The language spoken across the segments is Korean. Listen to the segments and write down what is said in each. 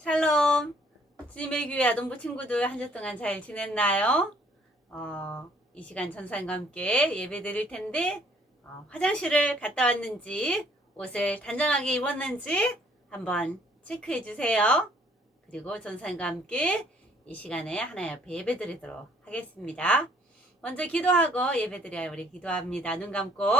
샬롬. 주님의 교회 아동부 친구들 한 주 동안 잘 지냈나요? 이 시간 전사님과 함께 예배 드릴 텐데 화장실을 갔다 왔는지 옷을 단정하게 입었는지 한번 체크해 주세요. 그리고 전사님과 함께 이 시간에 하나님 앞에 예배 드리도록 하겠습니다. 먼저 기도하고 예배 드려야 우리 기도합니다. 눈 감고.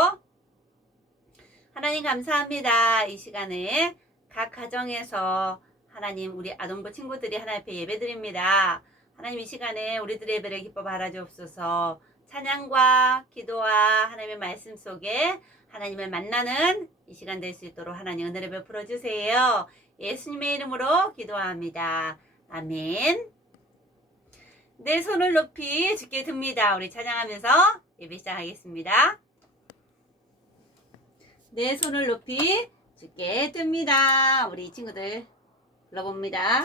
하나님 감사합니다. 이 시간에 각 가정에서 하나님 우리 아동부 친구들이 하나님 앞에 예배 드립니다. 하나님 이 시간에 우리들의 예배를 기뻐 바라주옵소서. 찬양과 기도와 하나님의 말씀 속에 하나님을 만나는 이 시간 될 수 있도록 하나님 은혜를 베풀어 주세요. 예수님의 이름으로 기도합니다. 아멘. 내 손을 높이 주께 듭니다. 우리 찬양하면서 예배 시작하겠습니다. 내 손을 높이 주께 듭니다. 우리 친구들 불러봅니다.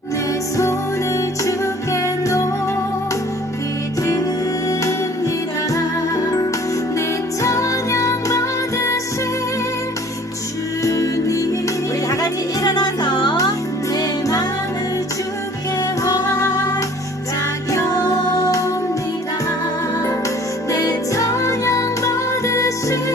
내 손을 주께 높이 듭니다. 내 찬양 받으실 주님. 우리 다 같이 일어나서 내 마음을 주께 활짝 엽니다. 내 찬양 받으실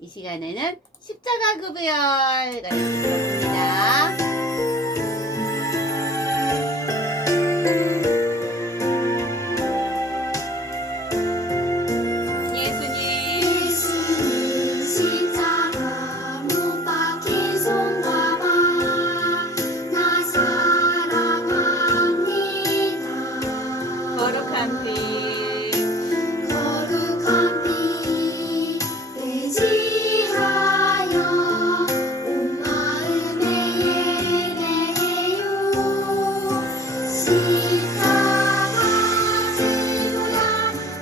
이 시간에는 십자가 구별 들어봅니다. 예수님 십자가 못 박힌 손과 발 나 사랑합니다. 거룩한 피 거룩한 피 의지하여 온 마음에 예배해요. 십자가 지구야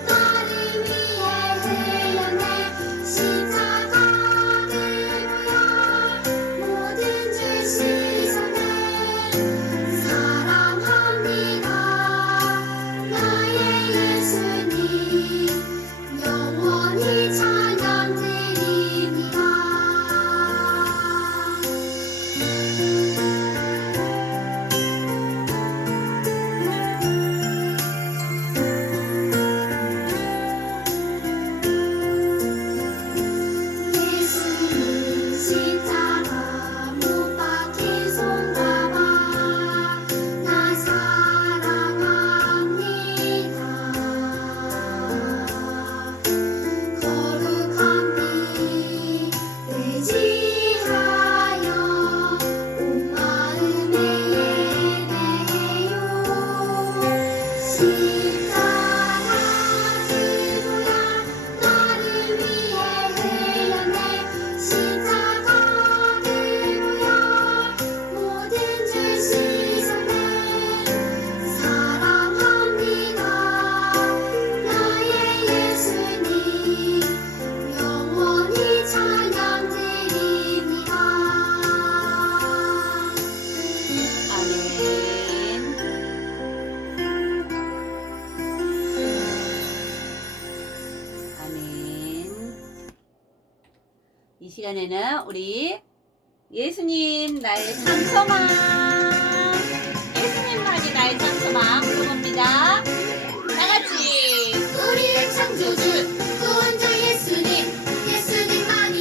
나를 위해 흘렸네. 십자가 지구야 모든 죄 씻었네. 사랑합니다 나의 예수님. 영원히 찬양드립니다. 예수님 십자가 못 박힌 손과 발 나 사랑합니다. 거룩한 피 의지하여 온 마음에 예배해요. 십자가 지구야 나를 위해 흘렸네. 십자가 지구야 모든 죄 씻었네. 사랑합니다 나의 예수님. 영원히 찬양드립니다. 아멘. 아멘. 이 시간에는 우리 예수님 나의 찬송아, 예수님만이 나의 찬송아 불러봅니다. 다 같이 우리의 창조주 구원자 예수님. 예수님만이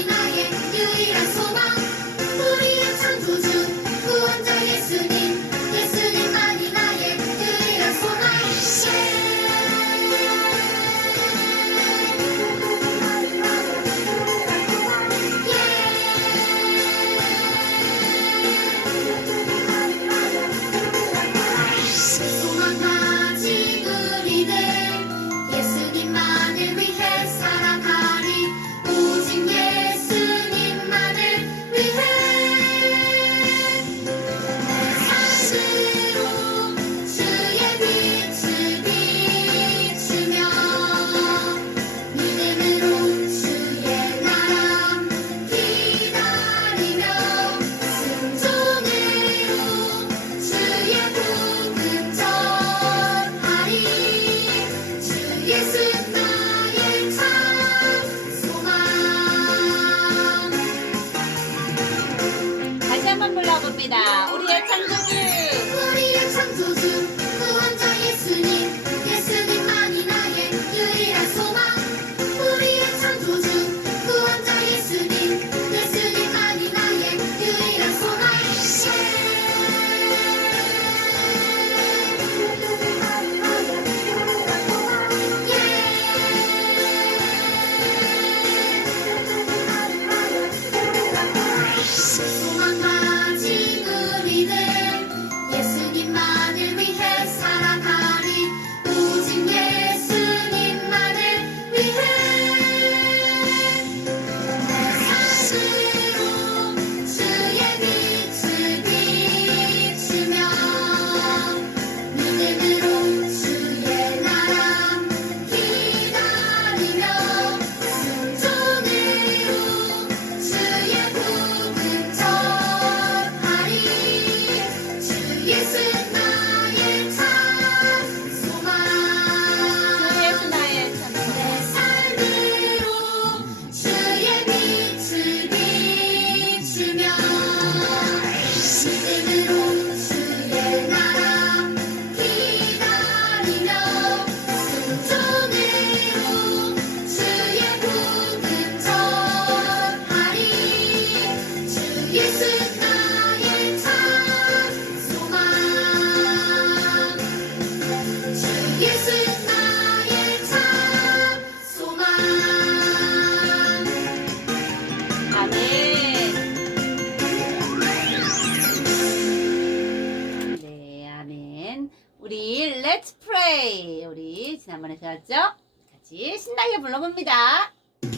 알았죠? 같이 신나게 불러봅니다. 자,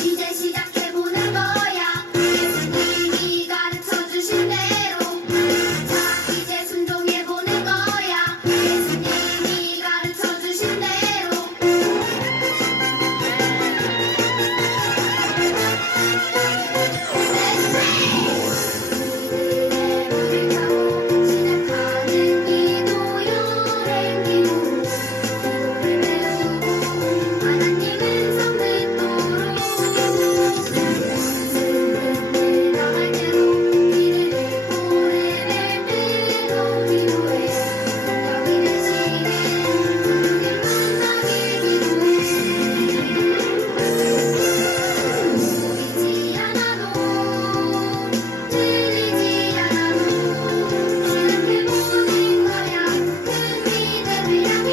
이제 시작해보는 거야. 예수님이 가르쳐주신 대로. 자, 이제 순종해보는 거야. 예수님이 가르쳐주신 대로. 우리들의 물을 타고 시작하는 기도 여행 기도. 기도를 배우고 하나님은 성듣도록 슬픈 나갈 때도 길을 잃고 헤맬 때도 기도해. 여기 대신에 주님 만나길 기도해. 보이지 않아도 들리지 않아도 시작해보는 거야. 큰 믿음을 향해.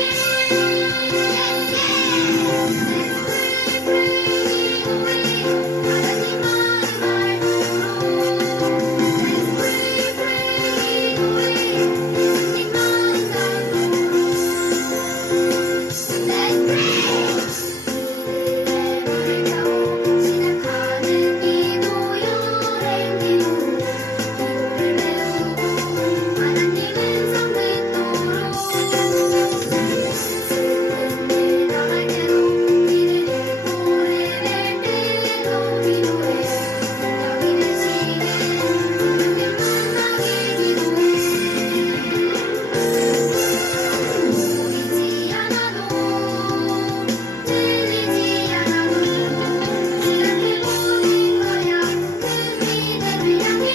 시작하는 기도 여행 기도. 기도를 배우고 하나님은 성듣도록 슬픈 일 당할 때도 길을 잃고 헤맬 때도 기도해. 여기 대신에 주님 만나길 기도해. 보이지 않아도 들리지 않아도 시작해보는 거야. 큰 믿음을 향해.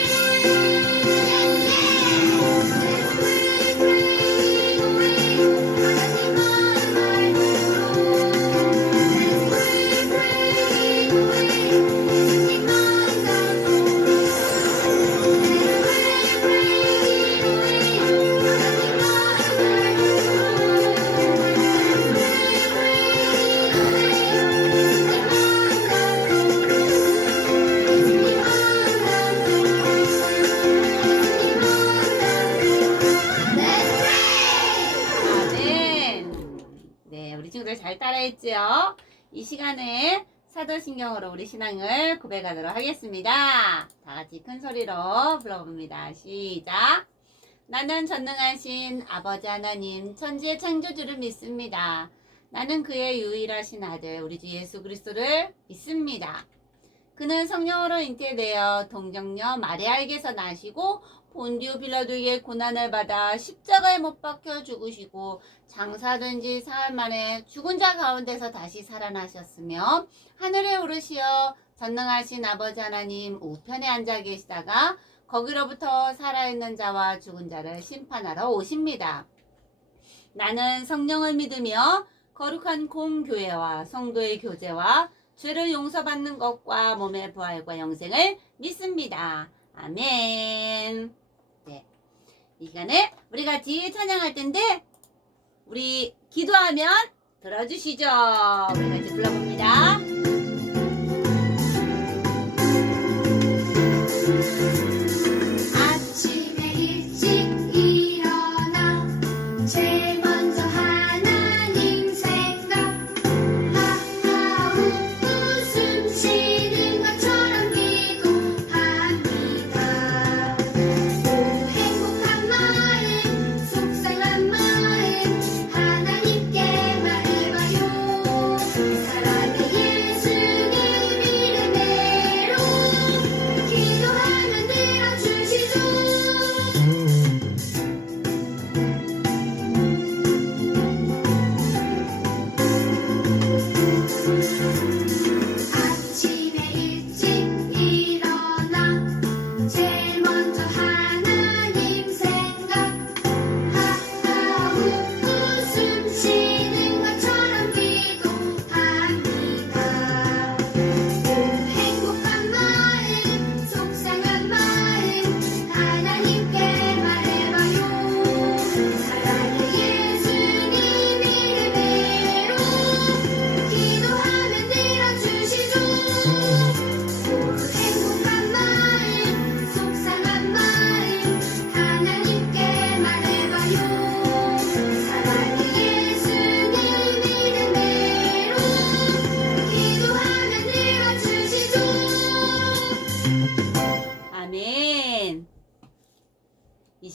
아멘. 네, 우리 친구들 잘 따라했죠? 이 시간에 사도신경으로 우리 신앙을 고백하도록 하겠습니다. 다 같이 큰 소리로 불러봅니다. 시작. 나는 전능하신 아버지 하나님 천지의 창조주를 믿습니다. 나는 그의 유일하신 아들 우리 주 예수 그리스도를 믿습니다. 그는 성령으로 잉태되어 동정녀 마리아에게서 나시고 본디오 빌라도에게 고난을 받아 십자가에 못 박혀 죽으시고 장사된 지 사흘 만에 죽은 자 가운데서 다시 살아나셨으며 하늘에 오르시어 전능하신 아버지 하나님 우편에 앉아 계시다가 거기로부터 살아있는 자와 죽은 자를 심판하러 오십니다. 나는 성령을 믿으며 거룩한 공교회와 성도의 교제와 죄를 용서받는 것과 몸의 부활과 영생을 믿습니다. 아멘. 네, 이 시간에 우리 같이 찬양할 텐데 우리 기도하면 들어주시죠. 우리 같이 불러봅니다. 아침에 일찍 일어나 제일 먼저 하나님 생각 하하우 웃음 쉬는 것처럼 기도합니다. 모두 행복한 마음 속상한 마음 하나님께 말해봐요. 사랑의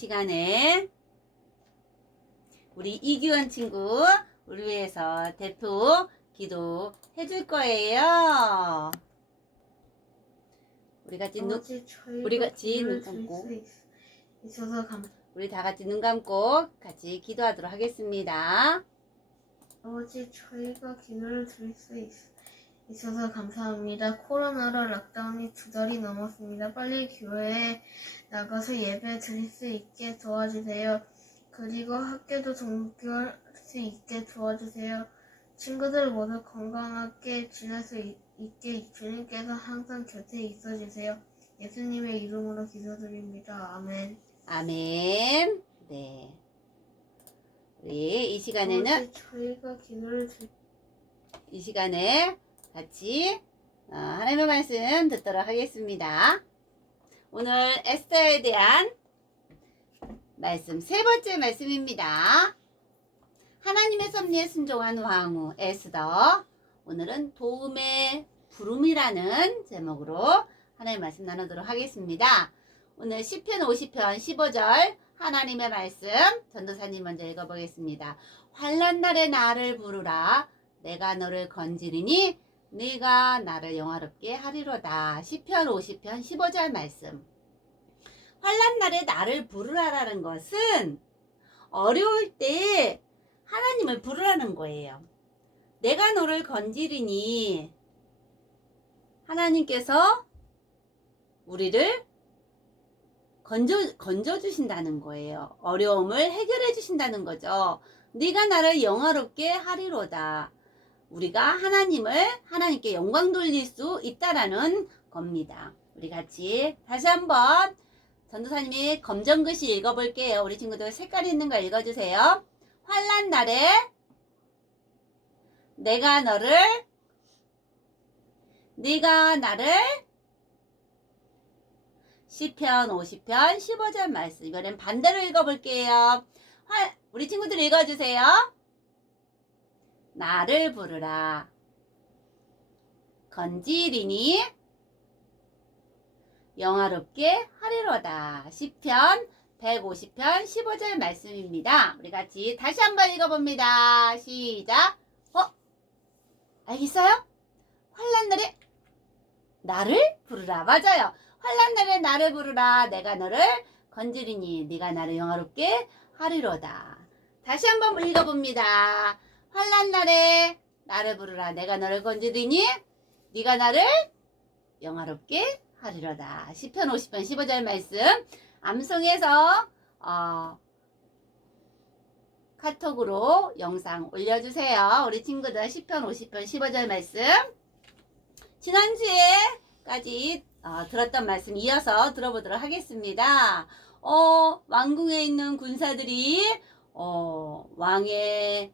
시간에 우리 이규원 친구 우리 위해서 대표 기도 해줄 거예요. 우리 같이 눈 감고 우리 다 같이 눈 감고 같이 기도하도록 하겠습니다. 아버지, 저희가 기도를 드릴 수 있어서 감사합니다. 코로나로 락다운이 2달이 넘었습니다. 빨리 교회에 나가서 예배 드릴 수 있게 도와주세요. 그리고 학교도 등교할 수 있게 도와주세요. 친구들 모두 건강하게 지낼 수 있게 주님께서 항상 곁에 있어주세요. 예수님의 이름으로 기도드립니다. 아멘. 아멘. 네. 우리 이 시간에는 아버지, 저희가 기도를 이 시간에 같이 하나님의 말씀 듣도록 하겠습니다. 오늘 에스더에 대한 말씀 세 번째 말씀입니다. 하나님의 섭리에 순종한 왕후 에스더. 오늘은 도움의 부름이라는 제목으로 하나님의 말씀 나누도록 하겠습니다. 오늘 시편 50편 15절 하나님의 말씀 전도사님 먼저 읽어보겠습니다. 환난 날에 나를 부르라. 내가 너를 건지리니 네가 나를 영화롭게 하리로다. 시편 50편 15절 말씀. 환난 날에 나를 부르라라는 것은 어려울 때 하나님을 부르라는 거예요. 내가 너를 건지리니 하나님께서 우리를 건져 주신다는 거예요. 어려움을 해결해 주신다는 거죠. 네가 나를 영화롭게 하리로다. 우리가 하나님께 영광 돌릴 수 있다라는 겁니다. 우리 같이 다시 한번 전도사님이 검정글씨 읽어볼게요. 우리 친구들 색깔 있는 거 읽어주세요. 환난 날에 네가 나를 시편 50편 15절 말씀. 이번엔 반대로 읽어볼게요. 우리 친구들 읽어주세요. 나를 부르라. 건지리니 영화롭게 하리로다. 시편 150편 15절 말씀입니다. 우리 같이 다시 한번 읽어봅니다. 시작. 알겠어요? 환난 날에 나를 부르라. 맞아요. 환난 날에 나를 부르라. 내가 너를 건지리니 네가 나를 영화롭게 하리로다. 다시 한번 읽어봅니다. 환난 날에 나를 부르라. 내가 너를 건지리니 네가 나를 영화롭게 하리로다. 시편 50편 15절 말씀 암송해서 카톡으로 영상 올려주세요. 우리 친구들 시편 50편 15절 말씀 지난주에까지 들었던 말씀 이어서 들어보도록 하겠습니다. 왕궁에 있는 군사들이 왕의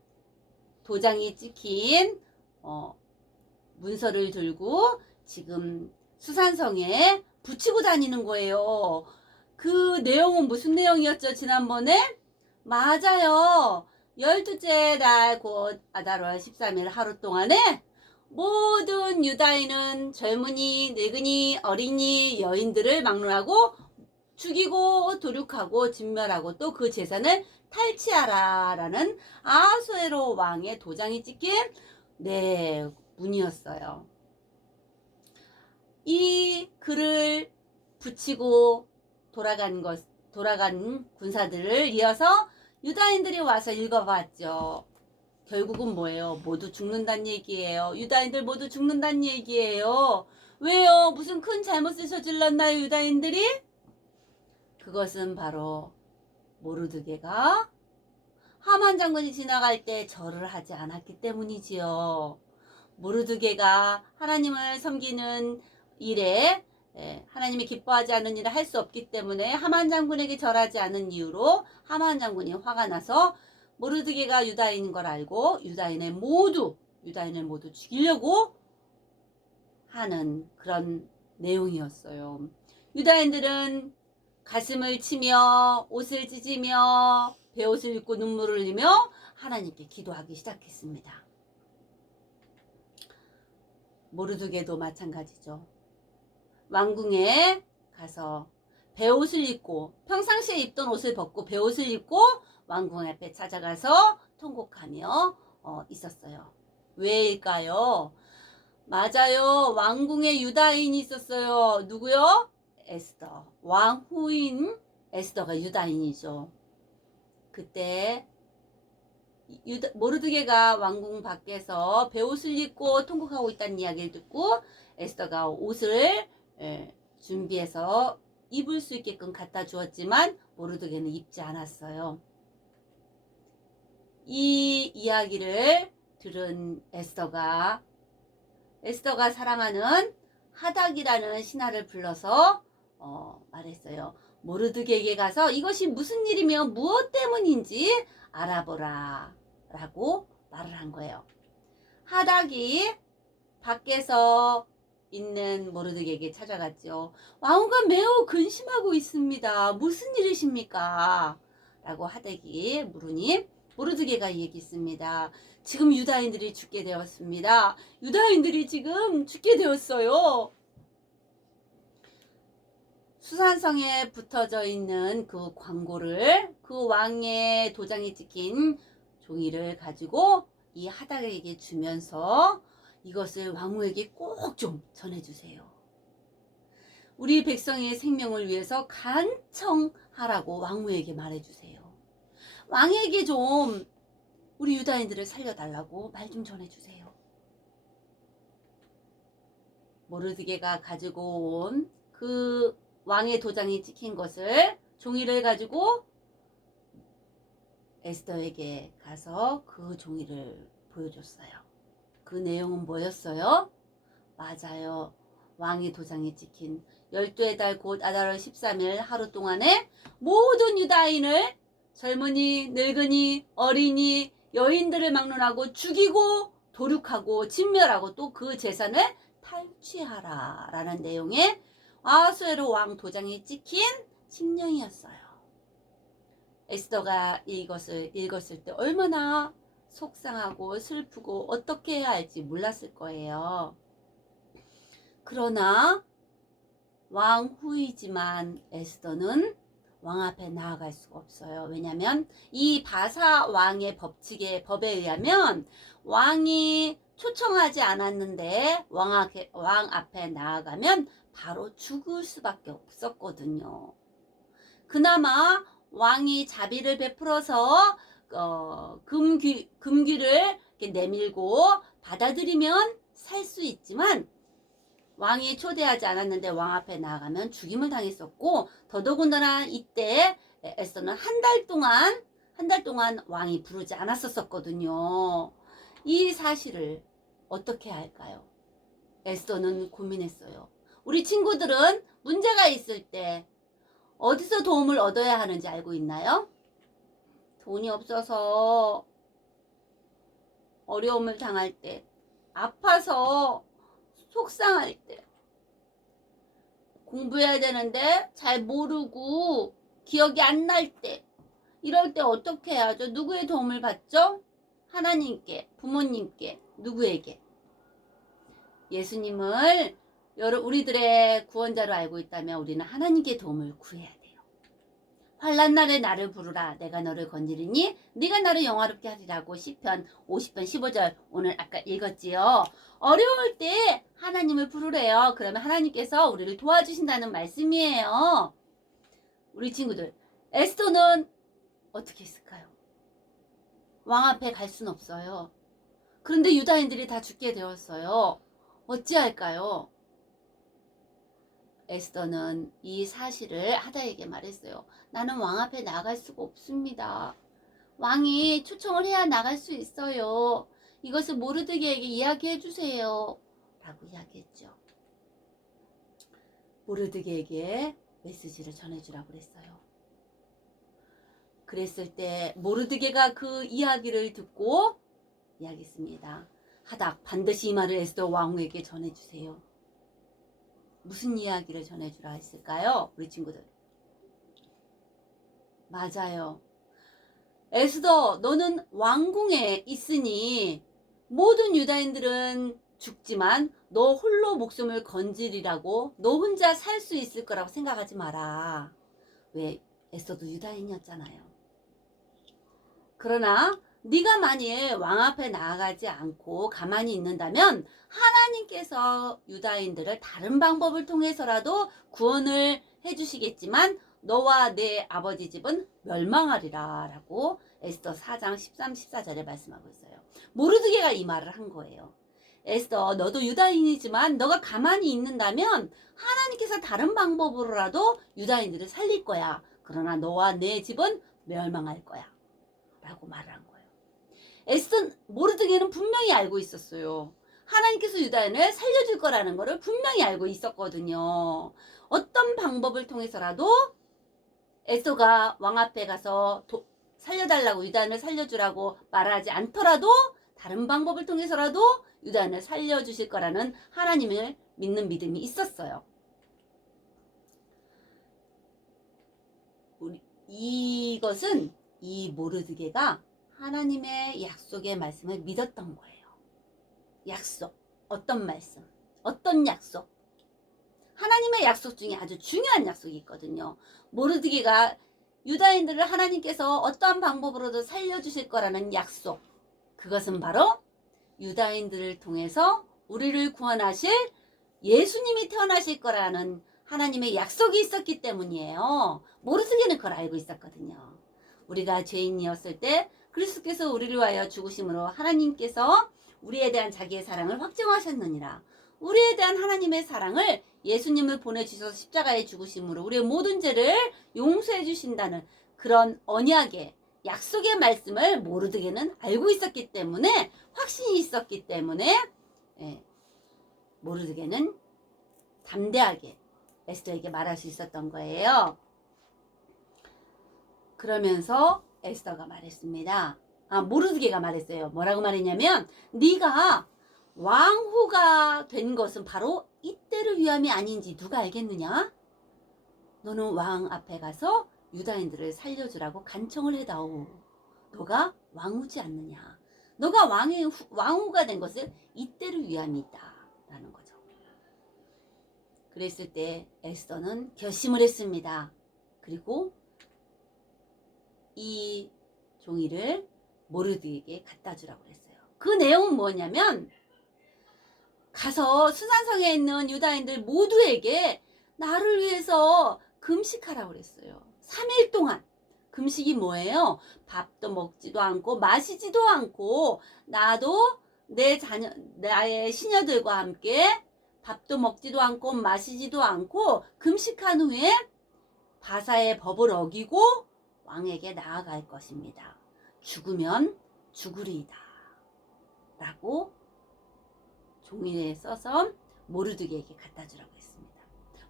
도장이 찍힌 문서를 들고 지금 수산성에 붙이고 다니는 거예요. 그 내용은 무슨 내용이었죠? 지난번에? 맞아요. 12째 달 곧 아달월 13일 하루 동안에 모든 유다인은 젊은이, 늙은이, 어린이, 여인들을 막론하고 죽이고 도륙하고 진멸하고 또 그 재산을 탈취하라라는 아수에로 왕의 도장이 찍힌 문이었어요. 이 글을 붙이고 돌아간 군사들을 이어서 유다인들이 와서 읽어봤죠. 결국은 뭐예요? 모두 죽는다는 얘기예요. 유다인들 모두 죽는다는 얘기예요. 왜요? 무슨 큰 잘못을 저질렀나요, 유다인들이? 그것은 바로 모르드게가 하만 장군이 지나갈 때 절을 하지 않았기 때문이지요. 모르드게가 하나님을 섬기는 일에 하나님이 기뻐하지 않는 일을 할 수 없기 때문에 하만 장군에게 절하지 않은 이유로 하만 장군이 화가 나서 모르드게가 유다인인 걸 알고 유다인을 모두 죽이려고 하는 그런 내용이었어요. 유다인들은 가슴을 치며 옷을 찢으며 베옷을 입고 눈물을 흘리며 하나님께 기도하기 시작했습니다. 모르드게도 마찬가지죠. 왕궁에 가서 베옷을 입고 평상시에 입던 옷을 벗고 베옷을 입고 왕궁 앞에 찾아가서 통곡하며 있었어요. 왜일까요? 맞아요. 왕궁에 유다인이 있었어요. 누구요? 에스더. 왕후인 에스더가 유다인이죠. 그때 모르드게가 왕궁 밖에서 베옷을 입고 통곡하고 있다는 이야기를 듣고 에스더가 옷을 준비해서 입을 수 있게끔 갖다 주었지만 모르드게는 입지 않았어요. 이 이야기를 들은 에스더가 사랑하는 하닥이라는 신하를 불러서 말했어요. 모르드게에게 가서 이것이 무슨 일이며 무엇 때문인지 알아보라 라고 말을 한 거예요. 하닥이 밖에서 있는 모르드게에게 찾아갔죠. 왕후가 매우 근심하고 있습니다. 무슨 일이십니까? 라고 하닥이 물으니 모르드게가 얘기했습니다. 지금 유다인들이 죽게 되었습니다. 유다인들이 지금 죽게 되었어요. 수산성에 붙어져 있는 그 광고를 그 왕의 도장이 찍힌 종이를 가지고 이 하닥에게 주면서 이것을 왕후에게 꼭 좀 전해주세요. 우리 백성의 생명을 위해서 간청하라고 왕후에게 말해주세요. 왕에게 좀 우리 유다인들을 살려달라고 말 좀 전해주세요. 모르드게가 가지고 온 그 왕의 도장이 찍힌 것을 종이를 가지고 에스더에게 가서 그 종이를 보여줬어요. 그 내용은 뭐였어요? 맞아요. 왕의 도장이 찍힌 12의 달 곧 아달월 13일 하루 동안에 모든 유다인을 젊은이, 늙은이, 어린이, 여인들을 막론하고 죽이고 도륙하고 진멸하고 또 그 재산을 탈취하라 라는 내용의 아하수에로 왕 도장이 찍힌 칙령이었어요. 에스더가 이것을 읽었을 때 얼마나 속상하고 슬프고 어떻게 해야 할지 몰랐을 거예요. 그러나 왕후이지만 에스더는 왕 앞에 나아갈 수가 없어요. 왜냐하면 이 바사 왕의 법에 의하면 왕이 초청하지 않았는데 왕 앞에 나아가면 바로 죽을 수밖에 없었거든요. 그나마 왕이 자비를 베풀어서 금귀를 이렇게 내밀고 받아들이면 살 수 있지만 왕이 초대하지 않았는데 왕 앞에 나아가면 죽임을 당했었고 더더군다나 이때 에스더는 한 달 동안 왕이 부르지 않았었거든요. 이 사실을 어떻게 할까요? 에스더는 고민했어요. 우리 친구들은 문제가 있을 때 어디서 도움을 얻어야 하는지 알고 있나요? 돈이 없어서 어려움을 당할 때, 아파서 속상할 때, 공부해야 되는데 잘 모르고 기억이 안 날 때, 이럴 때 어떻게 해야죠? 누구의 도움을 받죠? 하나님께, 부모님께, 누구에게? 예수님을 우리들의 구원자로 알고 있다면 우리는 하나님께 도움을 구해야 돼요. 환난 날에 나를 부르라 내가 너를 건지리니 네가 나를 영화롭게 하리라고 시편 50편 15절 오늘 아까 읽었지요. 어려울 때 하나님을 부르래요. 그러면 하나님께서 우리를 도와주신다는 말씀이에요. 우리 친구들, 에스더는 어떻게 했을까요? 왕 앞에 갈 수는 없어요. 그런데 유다인들이 다 죽게 되었어요. 어찌할까요? 에스더는 이 사실을 하닥에게 말했어요. 나는 왕 앞에 나갈 수가 없습니다. 왕이 초청을 해야 나갈 수 있어요. 이것을 모르드게에게 이야기해 주세요. 라고 이야기했죠. 모르드게에게 메시지를 전해주라고 그랬어요. 그랬을 때 모르드게가 그 이야기를 듣고 이야기했습니다. 하닥 반드시 이 말을 에스더 왕후에게 전해주세요. 무슨 이야기를 전해주라 했을까요? 우리 친구들. 맞아요. 에스더 너는 왕궁에 있으니 모든 유다인들은 죽지만 너 홀로 목숨을 건지리라고 너 혼자 살 수 있을 거라고 생각하지 마라. 왜? 에스더도 유다인이었잖아요. 그러나 네가 만일 왕 앞에 나아가지 않고 가만히 있는다면 하나님께서 유다인들을 다른 방법을 통해서라도 구원을 해주시겠지만 너와 내 아버지 집은 멸망하리라 라고 에스더 4장 13, 14절에 말씀하고 있어요. 모르드게가 이 말을 한 거예요. 에스더, 너도 유다인이지만 너가 가만히 있는다면 하나님께서 다른 방법으로라도 유다인들을 살릴 거야. 그러나 너와 내 집은 멸망할 거야 라고 말을 한 거예요. 에스더, 모르드게는 분명히 알고 있었어요. 하나님께서 유다인을 살려줄 거라는 것을 분명히 알고 있었거든요. 어떤 방법을 통해서라도 에스더가 왕 앞에 가서 살려달라고, 유다인을 살려주라고 말하지 않더라도 다른 방법을 통해서라도 유다인을 살려주실 거라는 하나님을 믿는 믿음이 있었어요. 이것은 이 모르드게가 하나님의 약속의 말씀을 믿었던 거예요. 약속. 어떤 말씀? 어떤 약속? 하나님의 약속 중에 아주 중요한 약속이 있거든요. 모르드게가 유다인들을 하나님께서 어떠한 방법으로도 살려주실 거라는 약속. 그것은 바로 유다인들을 통해서 우리를 구원하실 예수님이 태어나실 거라는 하나님의 약속이 있었기 때문이에요. 모르드게는 그걸 알고 있었거든요. 우리가 죄인이었을 때 그리스도께서 우리를 위하여 죽으심으로 하나님께서 우리에 대한 자기의 사랑을 확증하셨느니라. 우리에 대한 하나님의 사랑을 예수님을 보내주셔서 십자가에 죽으심으로 우리의 모든 죄를 용서해 주신다는 그런 언약의 약속의 말씀을 모르드게는 알고 있었기 때문에, 확신이 있었기 때문에 모르드게는 담대하게 에스더에게 말할 수 있었던 거예요. 그러면서 에스더가 말했습니다. 모르드게가 말했어요. 뭐라고 말했냐면, 네가 왕후가 된 것은 바로 이때를 위함이 아닌지 누가 알겠느냐? 너는 왕 앞에 가서 유다인들을 살려주라고 간청을 해다오. 너가 왕후지 않느냐? 너가 왕후가 된 것은 이때를 위함이다 라는 거죠. 그랬을 때 에스더는 결심을 했습니다. 그리고 이 종이를 모르드게에게 갖다 주라고 했어요. 그 내용은 뭐냐면, 가서 수산성에 있는 유다인들 모두에게 나를 위해서 금식하라고 그랬어요. 3일 동안. 금식이 뭐예요? 밥도 먹지도 않고 마시지도 않고, 나도 나의 시녀들과 함께 밥도 먹지도 않고 마시지도 않고 금식한 후에 바사의 법을 어기고 왕에게 나아갈 것입니다. 죽으면 죽으리이다 라고 종이에 써서 모르드게에게 갖다 주라고 했습니다.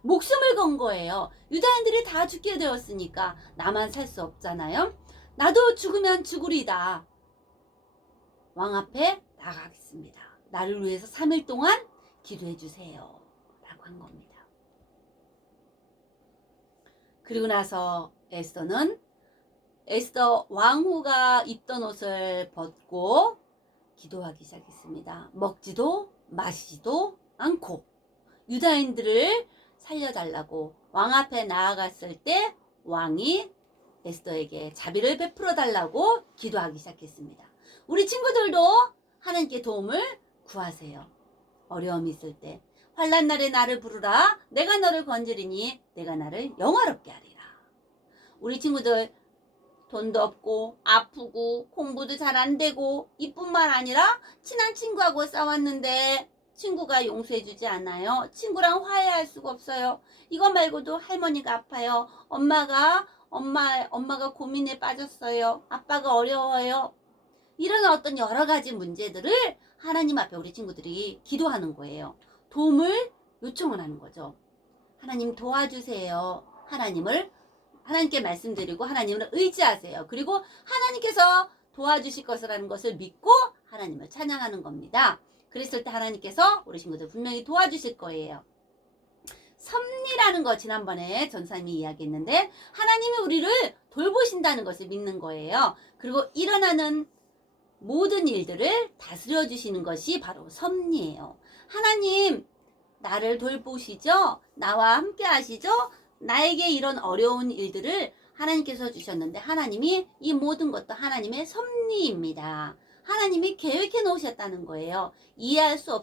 목숨을 건 거예요. 유다인들이 다 죽게 되었으니까 나만 살 수 없잖아요. 나도 죽으면 죽으리다. 왕 앞에 나가겠습니다. 나를 위해서 3일 동안 기도해 주세요 라고 한 겁니다. 그리고 나서 에스더 왕후가 입던 옷을 벗고 기도하기 시작했습니다. 먹지도 마시지도 않고 유다인들을 살려달라고 왕 앞에 나아갔을 때 왕이 에스더에게 자비를 베풀어 달라고 기도하기 시작했습니다. 우리 친구들도 하나님께 도움을 구하세요. 어려움이 있을 때 환난 날에 나를 부르라. 내가 너를 건지리니 내가 나를 영화롭게 하리라. 우리 친구들 돈도 없고 아프고 공부도 잘 안 되고 이뿐만 아니라 친한 친구하고 싸웠는데 친구가 용서해주지 않아요. 친구랑 화해할 수가 없어요. 이거 말고도 할머니가 아파요. 엄마가 고민에 빠졌어요. 아빠가 어려워요. 이런 어떤 여러 가지 문제들을 하나님 앞에 우리 친구들이 기도하는 거예요. 도움을 요청을 하는 거죠. 하나님 도와주세요. 하나님께 말씀드리고 하나님을 의지하세요. 그리고 하나님께서 도와주실 것이라는 것을 믿고 하나님을 찬양하는 겁니다. 그랬을 때 하나님께서 우리 친구들 분명히 도와주실 거예요. 섭리라는 거 지난번에 전사님이 이야기했는데, 하나님이 우리를 돌보신다는 것을 믿는 거예요. 그리고 일어나는 모든 일들을 다스려 주시는 것이 바로 섭리예요. 하나님 나를 돌보시죠? 나와 함께 하시죠? 나에게 이런 어려운 일들을 하나님께서 주셨는데 하나님이 이 모든 것도 하나님의 섭리입니다. 하나님이 계획해 놓으셨다는 거예요. 이해할 수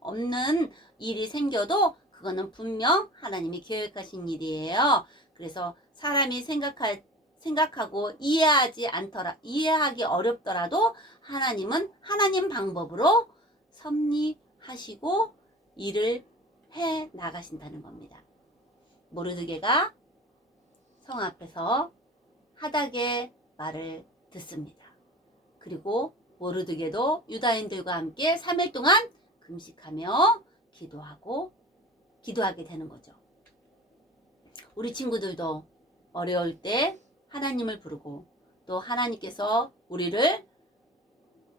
없는 일이 생겨도 그거는 분명 하나님이 계획하신 일이에요. 그래서 사람이 생각하고 이해하기 어렵더라도 하나님은 하나님 방법으로 섭리하시고 일을 해 나가신다는 겁니다. 모르드게가 성 앞에서 하닥의 말을 듣습니다. 그리고 모르드게도 유다인들과 함께 3일 동안 금식하며 기도하게 되는 거죠. 우리 친구들도 어려울 때 하나님을 부르고 또 하나님께서 우리를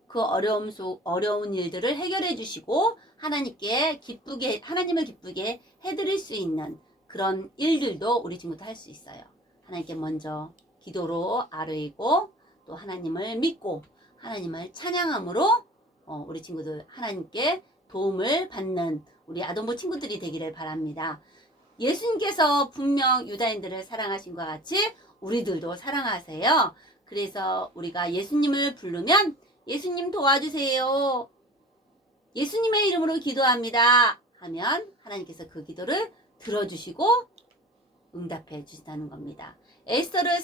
그 어려운 일들을 해결해 주시고 하나님을 기쁘게 해드릴 수 있는 그런 일들도 우리 친구도 할 수 있어요. 하나님께 먼저 기도로 아뢰고 또 하나님을 믿고 하나님을 찬양함으로 우리 친구들 하나님께 도움을 받는 우리 아동부 친구들이 되기를 바랍니다. 예수님께서 분명 유다인들을 사랑하신 것 같이 우리들도 사랑하세요. 그래서 우리가 예수님을 부르면 예수님 도와주세요. 예수님의 이름으로 기도합니다. 하면 하나님께서 그 기도를 들어주시고 응답해 주신다는 겁니다. 에스더를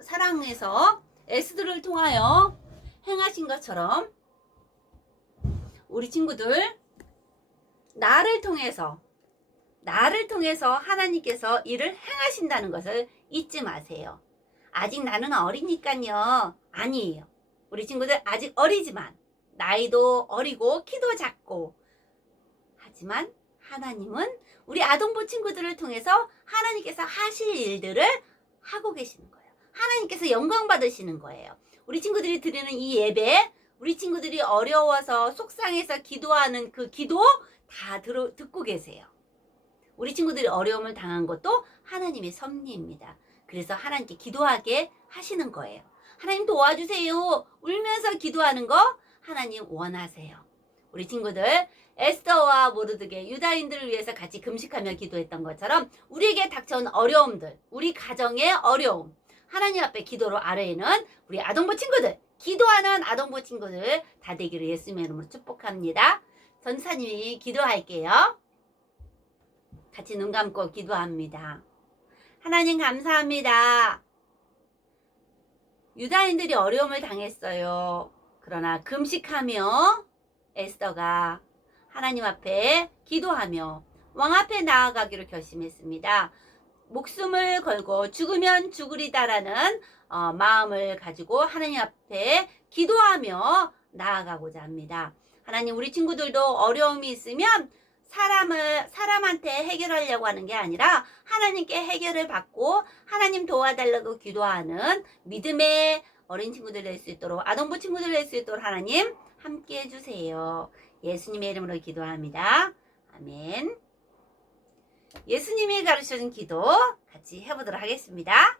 사랑해서 에스더를 통하여 행하신 것처럼 우리 친구들 나를 통해서 하나님께서 일을 행하신다는 것을 잊지 마세요. 아직 나는 어리니까요. 아니에요. 우리 친구들 아직 어리지만 나이도 어리고 키도 작고 하지만 하나님은 우리 아동부 친구들을 통해서 하나님께서 하실 일들을 하고 계시는 거예요. 하나님께서 영광 받으시는 거예요. 우리 친구들이 드리는 이 예배, 우리 친구들이 어려워서 속상해서 기도하는 그 기도 다 듣고 계세요. 우리 친구들이 어려움을 당한 것도 하나님의 섭리입니다. 그래서 하나님께 기도하게 하시는 거예요. 하나님 도와주세요. 울면서 기도하는 거 하나님 원하세요. 우리 친구들 에스더와 모르드게 유다인들을 위해서 같이 금식하며 기도했던 것처럼 우리에게 닥쳐온 어려움들, 우리 가정의 어려움, 하나님 앞에 기도로 아뢰는 우리 아동부 친구들, 기도하는 아동부 친구들 다 되기를 예수님의 이름으로 축복합니다. 전사님이 기도할게요. 같이 눈 감고 기도합니다. 하나님 감사합니다. 유다인들이 어려움을 당했어요. 그러나 금식하며 에스더가 하나님 앞에 기도하며 왕 앞에 나아가기로 결심했습니다. 목숨을 걸고 죽으면 죽으리다라는 마음을 가지고 하나님 앞에 기도하며 나아가고자 합니다. 하나님 우리 친구들도 어려움이 있으면 사람한테 해결하려고 하는 게 아니라 하나님께 해결을 받고 하나님 도와달라고 기도하는 믿음의 어린 친구들 될 수 있도록 아동부 친구들 될 수 있도록 하나님 함께 해주세요. 예수님의 이름으로 기도합니다. 아멘. 예수님이 가르쳐준 기도 같이 해보도록 하겠습니다.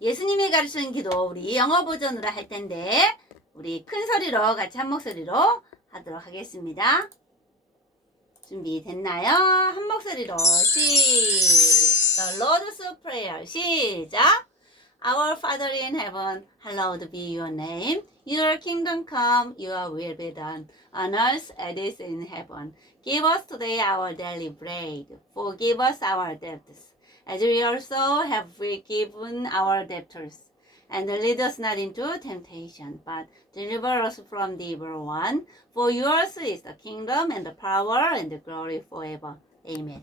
예수님이 가르쳐준 기도 우리 영어 버전으로 할 텐데 우리 큰 소리로 같이 한 목소리로 하도록 하겠습니다. 준비됐나요? 한 목소리로 The Lord's Prayer 시작. Our Father in heaven, hallowed be your name. Your kingdom come, your will be done, on earth as it is in heaven. Give us today our daily bread. Forgive us our debts, as we also have forgiven our debtors. And lead us not into temptation, but deliver us from the evil one. For yours is the kingdom and the power and the glory forever. Amen.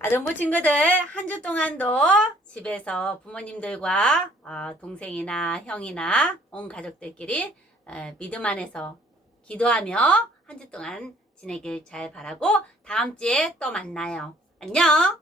아동부 친구들 한 주 동안도 집에서 부모님들과 동생이나 형이나 온 가족들끼리 믿음 안에서 기도하며 한 주 동안 지내길 잘 바라고 다음 주에 또 만나요. 안녕.